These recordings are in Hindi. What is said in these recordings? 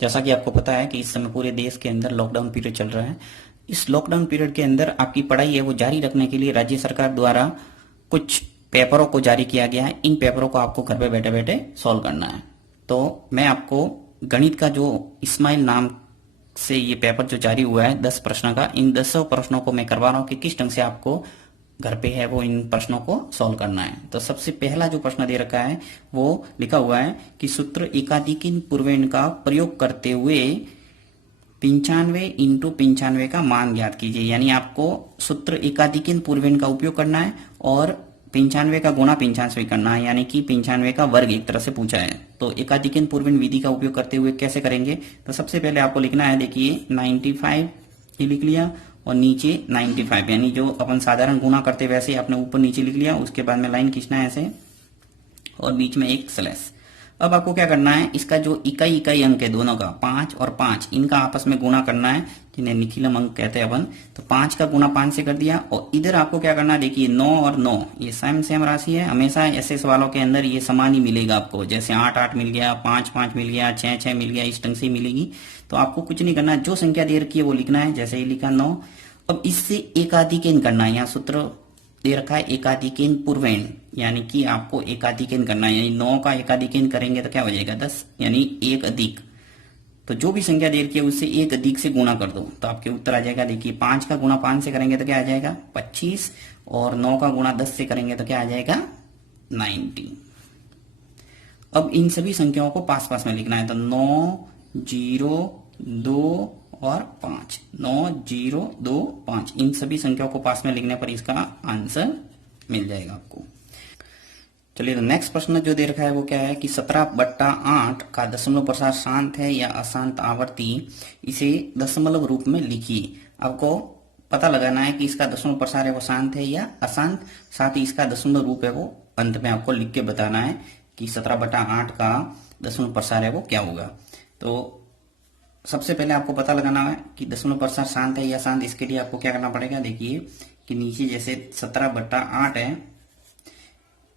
जैसा कि आपको पता है कि इस समय पूरे देश के अंदर लॉकडाउन पीरियड चल रहा है। इस लॉकडाउन पीरियड के अंदर आपकी पढ़ाई है वो जारी रखने के लिए राज्य सरकार द्वारा कुछ पेपरों को जारी किया गया है। इन पेपरों को आपको घर पे बैठे बैठे सॉल्व करना है। तो मैं आपको गणित का जो इस्माइल नाम से ये पेपर जो जारी हुआ है 10 प्रश्नों का, इन 10 प्रश्नों को मैं करवा रहा हूँ कि किस ढंग से आपको घर पे है वो इन प्रश्नों को सॉल्व करना है। तो सबसे पहला जो प्रश्न दे रखा है वो लिखा हुआ है कि सूत्र एकाधिक पूर्वेण का प्रयोग करते हुए 95 इंटू 95 का मान ज्ञात कीजिए। यानी आपको सूत्र एकाधिक पूर्वेण का उपयोग करना है और 95 का गुणा 95 करना है, यानी कि 95 का वर्ग एक तरह से पूछा है। तो एकाधिक पूर्वेण विधि का उपयोग करते हुए कैसे करेंगे, तो सबसे पहले आपको लिखना है, देखिए 95 ये लिख लिया और नीचे 95, यानी जो अपन साधारण गुणा करते वैसे आपने ऊपर नीचे लिख लिया। उसके बाद में लाइन खींचना है ऐसे और बीच में एक स्लैश। अब आपको क्या करना है, इसका जो इकाई इकाई अंक है दोनों का 5 और 5 इनका आपस में गुणा करना है, जिन्हें निखिलम अंक कहते हैं अपन। तो 5 का गुणा 5 से कर दिया और इधर आपको क्या करना है, देखिए 9 और 9 ये सेम राशि है। हमेशा ऐसे सवालों के अंदर ये समान ही मिलेगा आपको, जैसे 8 8 मिल गया, 5 5 मिल गया, 6 6 मिल गया, इस ढंग से मिलेगी। तो आपको कुछ नहीं करना है, जो संख्या दे रखी है वो लिखना है, जैसे ही लिखा 9। अब इससे एकाधिकेन करना है। यहाँ सूत्र दे रखा है एकाधिकेन पूर्वेण, यानी कि आपको एकाधिकेन करना है, यानी 9 का एकाधिकेन करेंगे तो क्या हो जाएगा 10, यानी एक अधिक। तो जो भी संख्या दे रखी है उससे एक अधिक से गुणा कर दो तो आपके उत्तर आ जाएगा। देखिए 5 का गुणा 5 से करेंगे तो क्या आ जाएगा 25 और 9 का गुणा 10 से करेंगे तो क्या आ जाएगा 90। अब इन सभी संख्याओं को पास पास में लिखना है, तो 9 0 2 और 5, 9 0 2 5 इन सभी संख्याओं को पास में लिखने पर इसका आंसर मिल जाएगा आपको। चलिए तो नेक्स्ट प्रश्न जो दे रखा है वो क्या है कि 17/8 का दशमलव प्रसार शांत है या अशांत आवर्ती, इसे दशमलव रूप में लिखिए। आपको पता लगाना है कि इसका दशमलव प्रसार है वो शांत है या अशांत, साथ ही इसका दशमलव रूप है वो अंत में आपको लिख के बताना है कि 17/8 का दशमलव प्रसार है वो क्या होगा। तो सबसे पहले आपको पता लगाना है कि दशमलव प्रसार शांत है या अशांत। इसके लिए आपको क्या करना पड़ेगा, देखिए कि नीचे जैसे 17/8 है,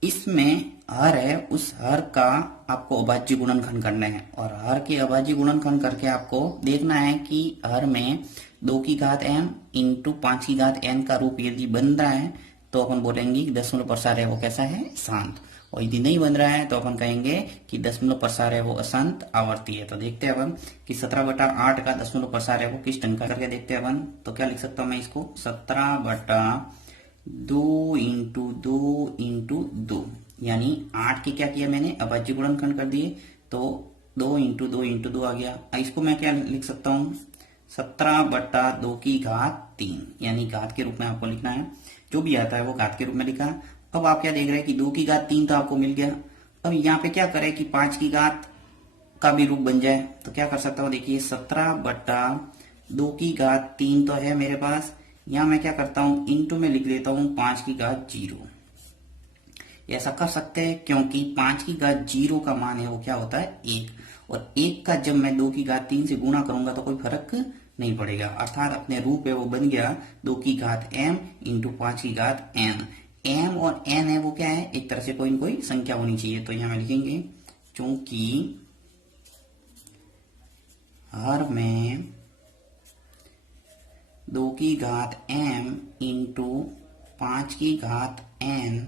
इसमें हर है, उस हर का आपको अभाज्य गुणनखंड करना है और हर के अभाज्य गुणनखंड करके आपको देखना है कि हर में 2 की घात m इंटू 5 की घात n का रूप यदि बन रहा है तो अपन बोलेंगे कि दशमलव प्रसार है वो कैसा है शांत, और यदि नहीं बन रहा है तो अपन कहेंगे कि दशमलव प्रसार है वो अशांत आवर्ती है। तो देखते हैं अपन कि 17/8 का दशमलव प्रसार है वो किस ढंग का करके देखते हैं अपन। तो क्या लिख सकता हूं मैं इसको, 17/2 इंटू 2 इंटू 2, यानी 8 के क्या किया मैंने अभाज्य गुणनखंड कर दिए, तो 2 इंटू 2 इंटू 2 आ गया। इसको मैं क्या लिख सकता हूँ, 17/2 की घात 3, यानी घात के रूप में आपको लिखना है, जो भी आता है वो घात के रूप में लिखा। अब आप क्या देख रहे हैं कि 2 की घात 3 तो आपको मिल गया। अब यहाँ पे क्या करें कि 5 की घात का भी रूप बन जाए, तो क्या कर सकता हूँ, देखिए 17/2 की घात 3 तो है मेरे पास, यहां मैं क्या करता हूं इंटू में लिख लेता हूं 5 की घात 0। ऐसा कर सकते हैं क्योंकि 5 की घात 0 का मान है वो क्या होता है 1, और 1 का जब मैं 2 की घात 3 से गुणा करूंगा तो कोई फर्क नहीं पड़ेगा, अर्थात अपने रूप है वो बन गया 2 की घात m इंटू 5 की घात n। m और n है वो क्या है, एक तरह से कोई न कोई संख्या होनी चाहिए। तो यहां में लिखेंगे चूंकि हर में 2 की घात m इंटू 5 की घात n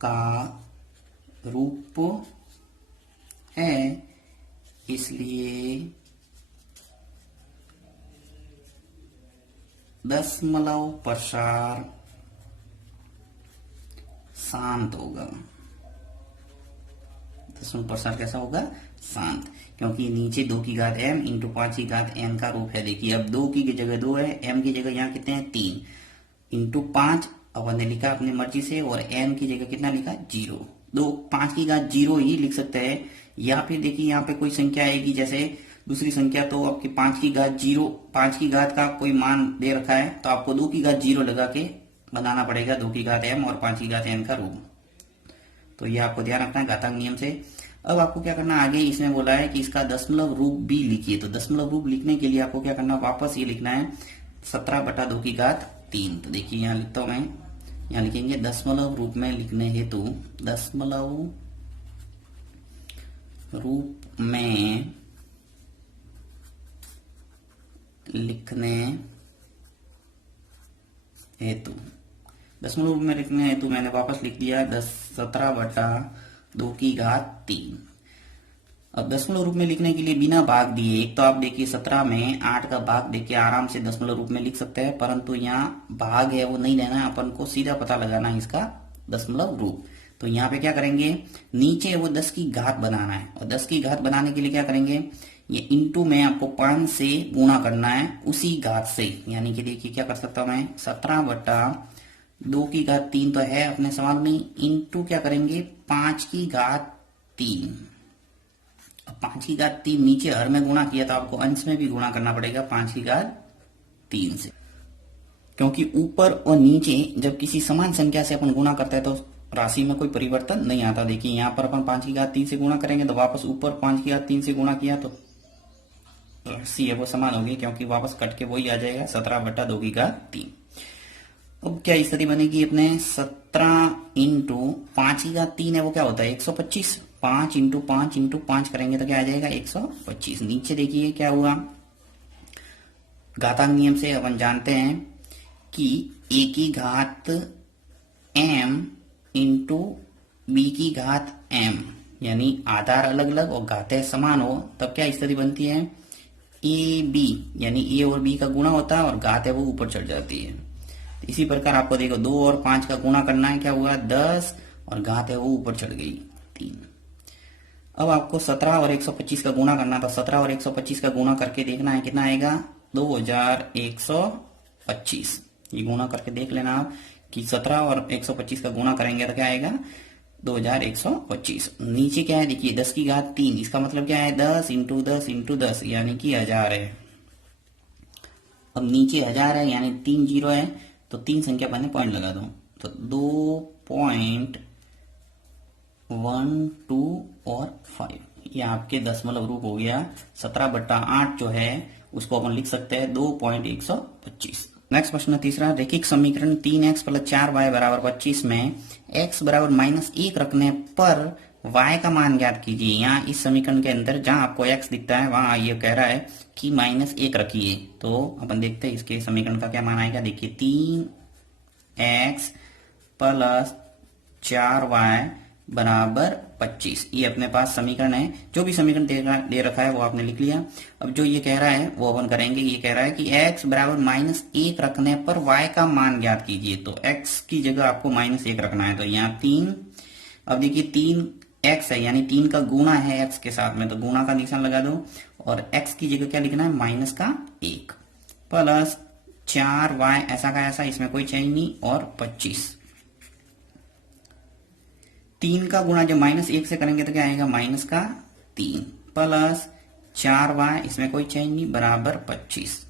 का रूप है, इसलिए दशमलव प्रसार शांत होगा। दशमलव प्रसार कैसा होगा, शांत, क्योंकि नीचे 2 की घात m इंटू 5 की घात n का रूप है। देखिए अब 2 की जगह 2 है, m की जगह यहाँ कितने हैं 3 इंटू 5 अपन ने लिखा अपनी मर्जी से, और n की जगह कितना लिखा 0। 5 की घात 0 ही लिख सकते हैं, या फिर देखिए यहाँ पे कोई संख्या आएगी, जैसे दूसरी संख्या तो आपकी 5 की घात 0, 5 की घात का कोई मान दे रखा है तो आपको 2 की घात 0 लगा के बनाना पड़ेगा 2 की घात m और 5 की घात n का रूप। तो ये आपको ध्यान रखना है घातांक नियम से। अब आपको क्या करना, आगे इसमें बोला है कि इसका दशमलव रूप भी लिखिए। तो दशमलव रूप लिखने के लिए आपको क्या करना, वापस ये लिखना है 17/2 की घात 3। तो देखिए यहाँ लिखता हूं मैं, यहाँ लिखेंगे दशमलव रूप में लिखने हेतु दशमलव रूप में लिखने हेतु, दशमलव रूप में लिखने हेतु मैंने वापस लिख दिया 17/2 अब दशमलव रूप में लिखने के लिए बिना भाग दिए, एक तो आप देखिए 17 में 8 का भाग देके आराम से दशमलव रूप में लिख सकते हैं, परंतु यहाँ भाग है वो नहीं लेना है, अपन को सीधा पता लगाना है इसका दशमलव रूप। तो यहाँ पे क्या करेंगे, नीचे वो 10 की घात बनाना है, और 10 की घात बनाने के लिए क्या करेंगे, ये इंटू में आपको 5 से गुणा करना है उसी घात से। यानी कि देखिए क्या कर सकता हूं मैं, 17/2 तो है अपने सवाल में, इंटू क्या करेंगे 5/3। अब 5/3 नीचे हर में गुणा किया तो आपको अंश में भी गुणा करना पड़ेगा 5/3 से, क्योंकि ऊपर और नीचे जब किसी समान संख्या से अपन गुणा करते हैं तो राशि में कोई परिवर्तन नहीं आता। देखिए यहाँ पर अपन 5/3 से गुणा करेंगे तो वापस ऊपर 5/3 से गुणा किया तो राशि है वो समान होगी, क्योंकि वापस कट के वही आ जाएगा 17/2। अब क्या स्थिति बनेगी अपने, 17 इंटू 5/3 है वो क्या होता है 125, 5 इंटू 5 इंटू 5 करेंगे तो क्या आ जाएगा 125। नीचे देखिए क्या हुआ, घातांक नियम से अपन जानते हैं कि a की घात m इंटू b की घात m, यानी आधार अलग अलग और घातें समान हो तब क्या स्थिति बनती है, ए बी, यानी ए और बी का गुणा होता है और घात है वो ऊपर चढ़ जाती है। तो इसी प्रकार आपको देखो 2 और 5 का गुणा करना है, क्या हुआ 10 और घात है वो ऊपर चढ़ गई 3। अब आपको 17 और 125 का गुणा करना, तो 17 और 125 का गुणा करके देखना है कितना आएगा 2125। ये गुणा करके देख लेना आप कि 17 और 125 का गुणा करेंगे तो क्या आएगा 2125। नीचे क्या है देखिए 10 की घात 3, इसका मतलब क्या है 10 इंटू 10 इंटू 10 यानी कि 1000 है। अब नीचे 1000 है यानी 3 जीरो है, तो 3 संख्या पहले पॉइंट लगा दो, तो 2.12 और 5 ये आपके दशमलव रूप हो गया। 17/8 जो है उसको अपन लिख सकते हैं 2.125। नेक्स्ट प्रश्न तीसरा, रेखिक समीकरण 3x + 4y = 25 में x बराबर -1 रखने पर y का मान ज्ञात कीजिए। यहाँ इस समीकरण के अंदर जहां आपको x दिखता है वहां ये कह रहा है कि -1 रखिए, तो अपन देखते हैं इसके समीकरण का क्या मान आएगा। देखिए 3x + 4y = 25, ये अपने पास समीकरण है। जो भी समीकरण दे रखा है वो आपने लिख लिया। अब जो ये कह रहा है वो अपन करेंगे। ये कह रहा है कि x बराबर -1 रखने पर y का मान ज्ञात कीजिए, तो x की जगह आपको -1 रखना है, तो यहाँ 3। अब देखिए 3x है यानी 3 का गुणा है x के साथ में, तो गुणा का निशान लगा दो, और x की जगह क्या लिखना है -1 प्लस 4y ऐसा का ऐसा, इसमें कोई चेंज नहीं, और 25। 3 का गुणा जब -1 से करेंगे तो क्या आएगा -3 प्लस 4y, इसमें कोई चेंज नहीं, बराबर 25।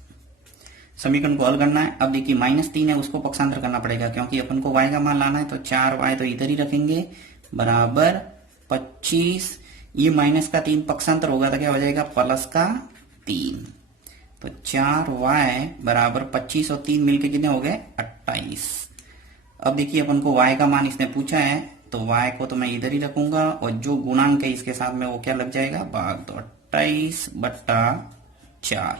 समीकरण को हल करना है। अब देखिए -3 है उसको पक्षांतर करना पड़ेगा, क्योंकि अपन को y का मान लाना है, तो 4y तो इधर ही रखेंगे बराबर 25। ये -3 पक्षांतर होगा तो क्या हो जाएगा +3, तो 4y बराबर 25 और 3 मिलके कितने हो गए 28। अब देखिए अपन को y का मान इसने पूछा है, तो y को तो मैं इधर ही रखूंगा, और जो गुणांक है इसके साथ में वो क्या लग जाएगा भाग, तो 28/4।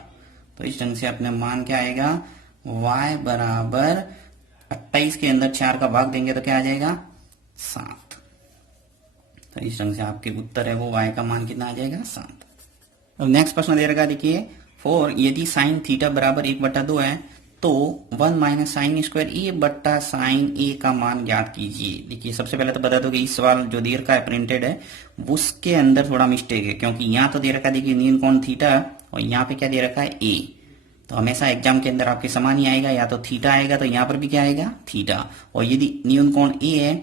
तो इस ढंग से अपने मान क्या आएगा, y बराबर 28 के अंदर 4 का भाग देंगे तो क्या आ जाएगा 7। तो इस ढंग से आपके उत्तर है वो y का मान कितना आ जाएगा 7। अब नेक्स्ट प्रश्न दे रखा देखिए, फॉर यदि साइन थीटा बराबर 1/2 है तो 1 - sin² a बट्टा sin a का मान ज्ञात कीजिए। देखिए सबसे पहले तो बता दो कि इस सवाल जो दे रखा है प्रिंटेड है उसके अंदर थोड़ा मिस्टेक है, क्योंकि यहाँ तो दे रखा है देखिए न्यून कोण थीटा, और यहाँ पे क्या दे रखा है a। तो हमेशा एग्जाम के अंदर आपके समान ही आएगा, या तो थीटा आएगा तो यहाँ पर भी क्या आएगा थीटा, और यदि न्यून कोण a है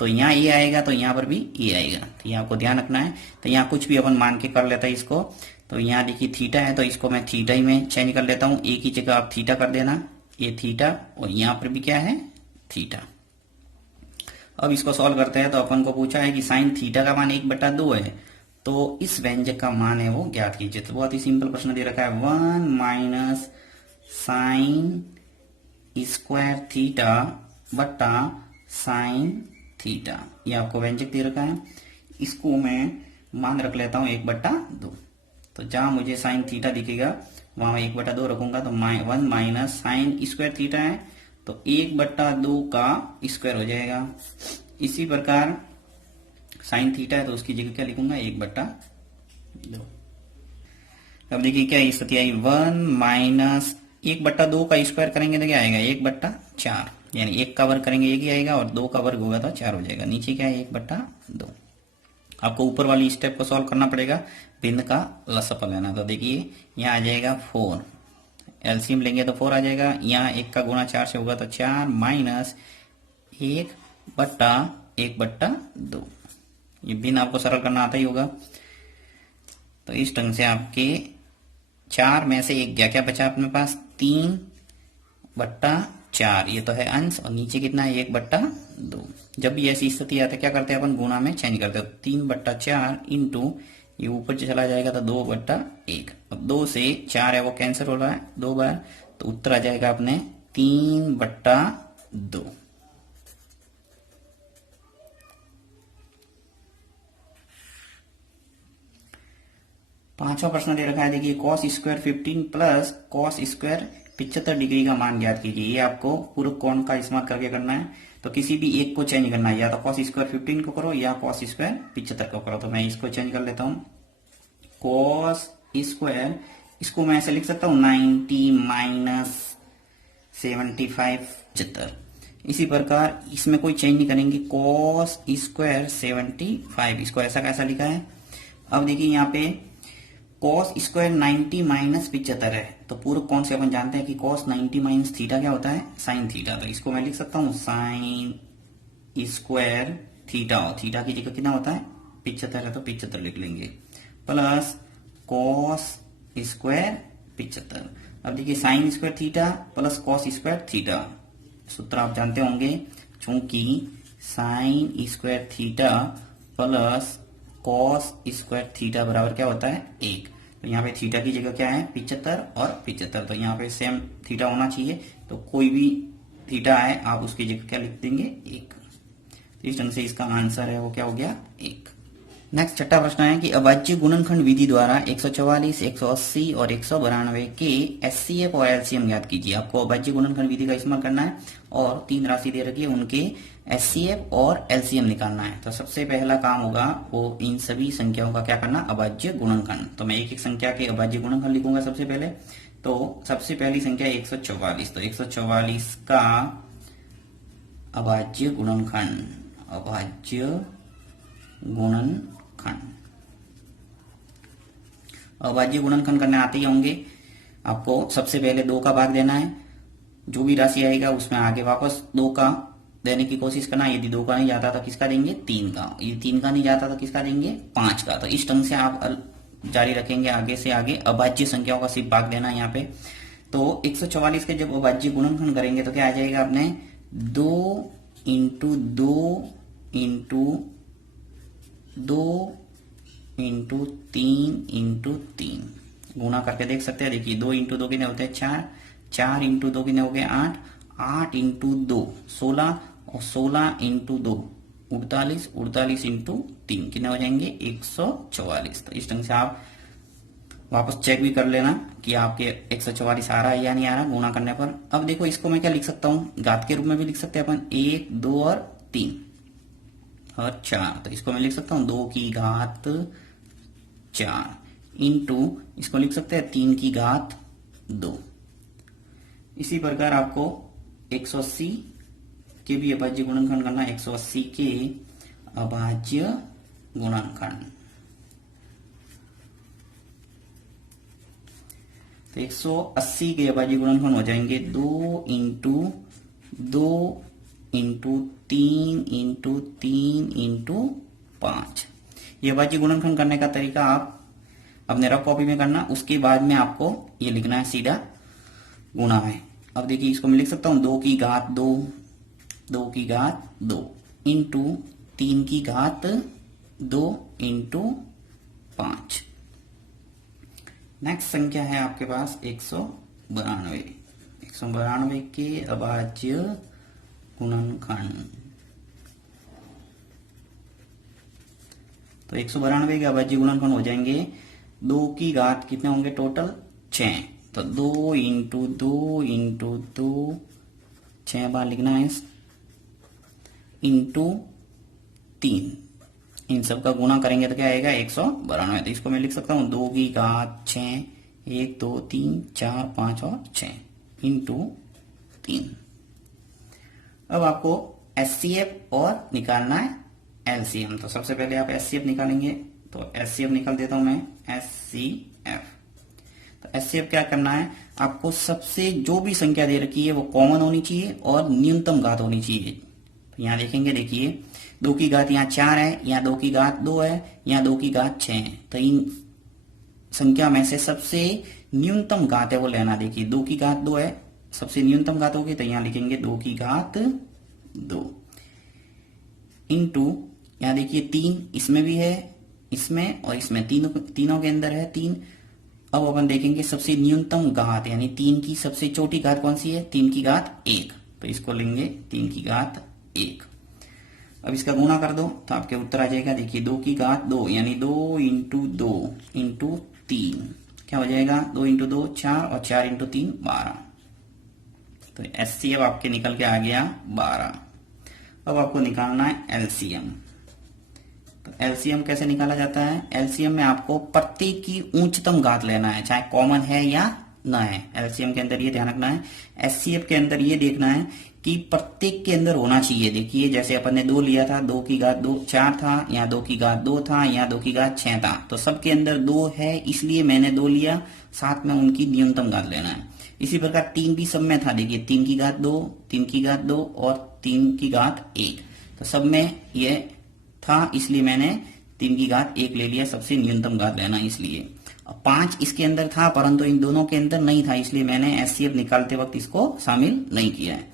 तो यहाँ a आएगा तो यहाँ पर भी a आएगा। तो ये आपको ध्यान रखना है। तो यहाँ कुछ भी अपन मान के कर लेते हैं इसको, तो यहाँ देखिए थीटा है तो इसको मैं थीटा ही में चेंज कर लेता हूँ, ए की जगह आप थीटा कर देना, ये थीटा, और यहाँ पर भी क्या है थीटा। अब इसको सॉल्व करते हैं, तो अपन को पूछा है कि साइन थीटा का मान 1/2 है, तो इस व्यंजक का मान है वो ज्ञात कीजिए। तो बहुत ही सिंपल प्रश्न दे रखा है, 1 - sin² थीटा बट्टा साइन थीटा, ये आपको व्यंजक दे रखा है। इसको मैं मान रख लेता हूं 1/2। तो जहां मुझे साइन थीटा दिखेगा वहां मैं 1/2 रखूंगा, तो 1 माइनस साइन स्क्वायर थीटा है तो 1/2 का स्क्वायर हो जाएगा। इसी प्रकार साइन थीटा है तो उसकी जगह क्या लिखूंगा, 1/2। अब देखिए क्या स्थिति आई, 1 माइनस 1/2 का स्क्वायर करेंगे तो क्या आएगा, 1/4, यानी 1 का वर्ग करेंगे 1 ही आएगा और 2 का वर्ग होगा तो 4 हो जाएगा। नीचे क्या है, 1/2। आपको ऊपर वाली स्टेप को सॉल्व करना पड़ेगा, भिन्न का लसअप लेना। तो देखिए यहाँ आ जाएगा 4, एलसीएम लेंगे तो 4 आ जाएगा। यहाँ 1 का गुणा 4 से होगा तो 4 माइनस 1/1/2। ये भिन्न आपको सरल करना आता ही होगा। तो इस ढंग से आपके 4 में से 1 गया, क्या बचा अपने पास, 3/4। ये तो है अंश और नीचे कितना है, 1/2। जब भी ऐसी स्थिति आती है क्या करते हैं अपन, गुणा में चेंज करते हैं। 3/4 इंटू ये ऊपर चला जाएगा तो 2/1। अब 2 से 4 है वो कैंसिल हो रहा है 2 बार, तो उत्तर आ जाएगा अपने 3/2। पांचवा प्रश्न दे रखा है, देखिए cos square 15 plus cos square 75 degree का मान ज्ञात कीजिए। ये आपको पूर्व कोण का इस्तेमाल करके करना है, तो किसी भी एक को चेंज करना है, या तो कॉस स्क्वायर 15 को करो या कॉस स्क्वायर 75 को करो। तो मैं इसको चेंज कर लेता हूं, कॉस स्क्वायर, इसको मैं ऐसे लिख सकता हूं 90 माइनस 75 75। इसी प्रकार इसमें कोई चेंज नहीं करेंगे, कॉस स्क्वायर 75, इसको ऐसा कैसा लिखा है। अब देखिए यहाँ पे कॉस स्क्वायर 90 माइनस 75 है, तो पूर्व कोण से अपन जानते हैं कि कॉस 90 माइनस थीटा क्या होता है, साइन थीटा। तो इसको मैं लिख सकता हूं साइन स्क्वायर थीटा, थीटा की जगह कितना होता है 75 है तो 75 लिख लेंगे, प्लस कॉस स्क्वायर 75। अब देखिए sine square theta plus cos square theta, सूत्र आप जानते होंगे, चूंकि sine square theta plus cos square theta बराबर क्या होता है 1। तो यहाँ पे थीटा की जगह क्या है 75 और 75, तो यहाँ पे सेम थीटा होना चाहिए, तो कोई भी थीटा है आप उसकी जगह क्या लिख देंगे 1। इस ढंग से इसका आंसर है वो क्या हो गया 1। नेक्स्ट छठा प्रश्न है कि अभाज्य गुणनखंड विधि द्वारा 144, 180 और 192 के एचसीएफ और एलसीएम ज्ञात कीजिए। आपको अभाज्य गुणनखंड विधि का इस्तेमाल करना है और 3 राशि दे रखी है, उनके एचसीएफ और एलसीएम निकालना है। तो सबसे पहला काम होगा वो इन सभी संख्याओं का क्या करना, अभाज्य गुणनखंड। तो मैं एक एक संख्या के अभाज्य गुणनखंड लिखूंगा सबसे पहले। तो सबसे पहली संख्या 144, तो 144 का अभाज्य गुणनखंड, अभाज्य गुणनखंड, अभाज्य गुणनखंड करने आते ही होंगे। आपको सबसे पहले 2 का भाग देना है, जो भी राशि आएगा उसमें आगे वापस 2 का देने की कोशिश करना। यदि 2 का नहीं जाता तो किसका देंगे 3 का, यदि 3 का नहीं जाता तो किसका देंगे 5 का। तो इस ढंग से आप जारी रखेंगे, आगे से आगे अभाज्य संख्याओं का सिर्फ भाग देना है यहाँ पे। तो 144 के जब अभाज्य गुणनखंड करेंगे तो क्या आ जाएगा अपने 2 इंटू 2 इंटू 2 इंटू 3 इंटू 3 गुणा करके देख सकते हैं। देखिए 2 इंटू 2 कितने होते हैं 4, 4 इंटू 2 कितने हो गए 8, 8 इंटू 2 16 और 16 इंटू 2 48, 48 इंटू 3 कितने हो जाएंगे 144। तो इस ढंग से आप वापस चेक भी कर लेना कि आपके 144 आ रहा है या नहीं आ रहा गुणा करने पर। अब देखो इसको मैं क्या लिख सकता हूँ, घात के रूप में भी लिख सकते हैं अपन, 1, 2 और 3 और 4। तो इसको मैं लिख सकता हूं 2 की घात 4 इंटू इसको लिख सकते हैं 3 की घात 2। इसी प्रकार आपको 180 के भी अभाज्य गुणनखंड करना है, 180 के अभाज्य गुणनखंड। तो 180 के अभाज्य गुणनखंड हो जाएंगे 2 इंटू 2 इंटू 3 इंटू 3 इंटू 5। ये अभाज्य गुणनखंड करने का तरीका आप अपने रफ कॉपी में करना, उसके बाद में आपको ये लिखना है सीधा गुणा में। अब देखिए इसको मैं लिख सकता हूं 2 की घात 2, 2 की घात 2 इंटू 3 की घात 2 इंटू 5। नेक्स्ट संख्या है आपके पास 192, 192 के अभाज्य गुणनखंड। तो 192 के अभाज्य गुणनखंड हो जाएंगे 2 की घात कितने होंगे टोटल 6, तो 2 इंटू 2 इंटू 2 6 बार लिखना है इंटू 3, इन सब का गुणा करेंगे तो क्या आएगा 192। तो इसको मैं लिख सकता हूं 2 की घात 6 1 2 3 4 5 और 6 इंटू 3। अब आपको एचसीएफ और निकालना है एलसीएम। तो सबसे पहले आप एचसीएफ निकालेंगे, तो एचसीएफ निकाल देता हूं मैं एचसीएफ। तो एचसीएफ क्या करना है, आपको सबसे जो भी संख्या दे रखी है वो कॉमन होनी चाहिए और न्यूनतम घात होनी चाहिए। तो यहां देखेंगे, देखिए 2 की घात यहाँ 4 है, यहाँ 2 की घात 2 है, यहाँ 2 की घात 6 है। तो इन संख्या में से सबसे न्यूनतम घात है वो लेना। देखिए 2 की घात 2 है, सबसे न्यूनतम घात होगी, तो यहां लिखेंगे 2 की घात 2 इंटू यहां देखिए 3 इसमें भी है, इसमें और इसमें, तीनों के अंदर है 3। अब अपन देखेंगे सबसे न्यूनतम घात यानी 3 की सबसे छोटी घात कौन सी है, 3 की घात 1, तो इसको लेंगे 3 की घात 1। अब इसका गुणा कर दो तो आपके उत्तर आ जाएगा। देखिए 2 की घात 2 यानी 2 इंटू 2 इंटू 3 क्या हो जाएगा, 2 इंटू 2 4 और 4 इंटू 3 12। तो एचसीएफ आपके निकल के आ गया 12। अब आपको निकालना है एलसीएम। तो एलसीएम कैसे निकाला जाता है, एलसीएम में आपको प्रत्येक की उच्चतम घात लेना है, चाहे कॉमन है या ना है। एलसीएम के अंदर ये ध्यान रखना है। एचसीएफ के अंदर ये देखना है कि प्रत्येक के अंदर होना चाहिए। देखिए जैसे अपन ने 2 लिया था, 2 की घात 2 4 था, यहाँ 2 की घात 2 था, यहाँ 2 की घात 6 था, तो सबके अंदर 2 है इसलिए मैंने 2 लिया, साथ में उनकी न्यूनतम घात लेना है। इसी प्रकार 3 भी सब में था, देखिए 3 की घात 2 3 की घात 2 और 3 की घात 1, तो सब में ये था इसलिए मैंने 3 की घात 1 ले लिया, सबसे न्यूनतम घात लेना इसलिए। 5 इसके अंदर था परंतु इन दोनों के अंदर नहीं था, इसलिए मैंने एचसीएफ निकालते वक्त इसको शामिल नहीं किया है।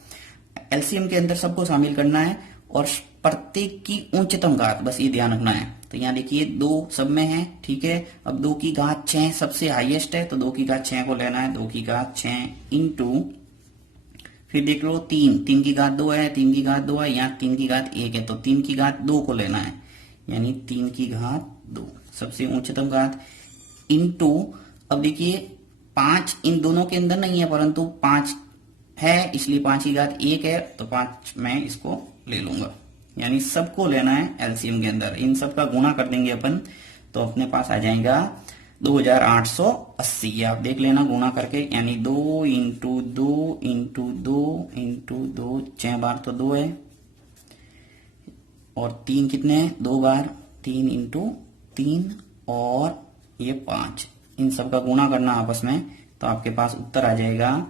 एलसीएम के अंदर सबको शामिल करना है और प्रत्येक की उच्चतम घात, बस ये ध्यान रखना है। तो यहाँ देखिए 2 सब में है, ठीक है। अब 2 की घात 6 सबसे हाईएस्ट है, तो 2 की घात 6 को लेना है, 2 की घात 6 इंटू फिर देख लो 3 की घात 2 है, 3 की घात 2 है, यहाँ 3 की घात 1 है, तो 3 की घात 2 को लेना है, यानी 3 की घात 2 सबसे उच्चतम घात इंटू। अब देखिए 5 इन दोनों के अंदर नहीं है परंतु 5 है इसलिए 5 की घात 1 है, तो 5 मैं इसको ले लूंगा, यानी सबको लेना है एलसीएम के अंदर। इन सब का गुणा कर देंगे अपन तो अपने पास आ जाएगा 2880। आप देख लेना गुणा करके, यानी 2 इंटू 2 इंटू 2 इंटू 2 6 बार तो 2 है और 3 कितने हैं 2 बार, 3 इंटू 3 और ये 5, इन सब का गुणा करना आपस में तो आपके पास उत्तर आ जाएगा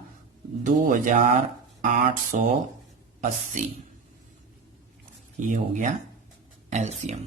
2880। ये हो गया एलसीएम।